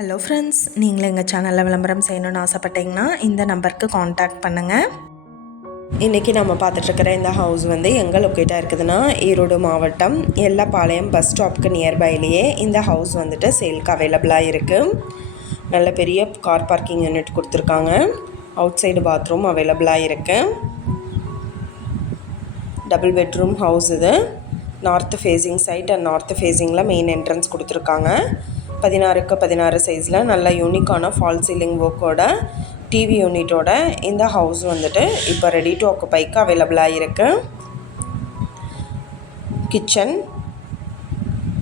Hello friends, நீங்களும் எங்கள் சேனலில் விளம்பரம் செய்யணும்னு ஆசைப்பட்டீங்கன்னா இந்த நம்பருக்கு காண்டாக்ட் பண்ணுங்கள். இன்றைக்கி நம்ம பார்த்துட்ருக்கிற இந்த ஹவுஸ் வந்து எங்கே லொக்கேட்டாக இருக்குதுன்னா, ஈரோடு மாவட்டம் எல்லப்பாளையம் பஸ் ஸ்டாப்க்கு நியர்பைலேயே இந்த ஹவுஸ் வந்துட்டு சேல்க்கு அவைலபிளாக இருக்குது. நல்ல பெரிய கார் பார்க்கிங் யூனிட் கொடுத்துருக்காங்க. அவுட் சைடு பாத்ரூம் அவைலபிளாக இருக்குது. டபுள் பெட்ரூம் ஹவுஸ் இது. North facing side and north ஃபேஸிங்கில் மெயின் என்ட்ரன்ஸ் கொடுத்துருக்காங்க. 16க்கு 16 சைஸில் நல்ல யூனிக்கான ஃபால் சீலிங் ஒர்க்கோட டிவி யூனிட்டோட இந்த ஹவுஸ் வந்துட்டு இப்போ ரெடி டு ஆக்குபைக்கு அவைலபிளாக இருக்குது. கிச்சன்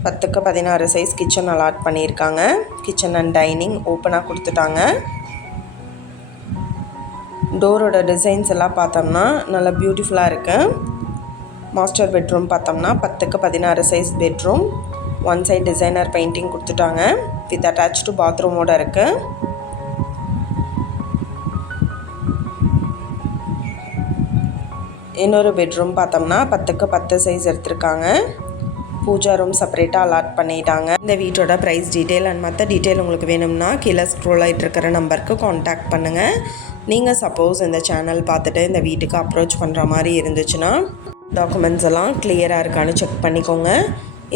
10க்கு 16 சைஸ் கிச்சன் அலாட் பண்ணியிருக்காங்க. கிச்சன் அண்ட் டைனிங் ஓப்பனாக கொடுத்துட்டாங்க. டோரோட டிசைன்ஸ் எல்லாம் பார்த்தோம்னா நல்லா பியூட்டிஃபுல்லாக இருக்குது. மாஸ்டர் பெட்ரூம் பார்த்தோம்னா 10க்கு 16 size bedroom. One side designer painting கொடுத்துட்டாங்க. வித் அட்டாச்டு பாத்ரூமோடு இருக்குது. இன்னொரு பெட்ரூம் பார்த்தோம்னா 10க்கு 10 சைஸ் எடுத்திருக்காங்க. பூஜா ரூம் செப்பரேட்டாக அலாட் பண்ணிட்டாங்க. இந்த வீட்டோட ப்ரைஸ் டீட்டெயில் அண்ட் மற்ற டீட்டெயில் உங்களுக்கு வேணும்னா கீழே ஸ்க்ரோல் ஆகிட்டு இருக்கிற நம்பருக்கு காண்டாக்ட் பண்ணுங்கள். நீங்கள் சப்போஸ் இந்த சேனல் பார்த்துட்டு இந்த வீட்டுக்கு அப்ரோச் பண்ணுற மாதிரி இருந்துச்சுன்னா டாக்குமெண்ட்ஸ் எல்லாம் கிளியராக இருக்கான்னு செக் பண்ணிக்கோங்க.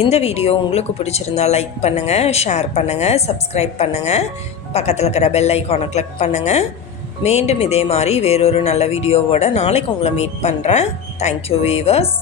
இந்த வீடியோ உங்களுக்கு பிடிச்சிருந்தால் லைக் பண்ணுங்கள், ஷேர் பண்ணுங்கள், சப்ஸ்கிரைப் பண்ணுங்கள், பக்கத்தில் இருக்கிற பெல் ஐக்கானை கிளிக் பண்ணுங்கள். மீண்டும் இதே மாதிரி வேறொரு நல்ல வீடியோவோட நாளைக்கு உங்களை மீட் பண்ணுறேன். Thank you viewers.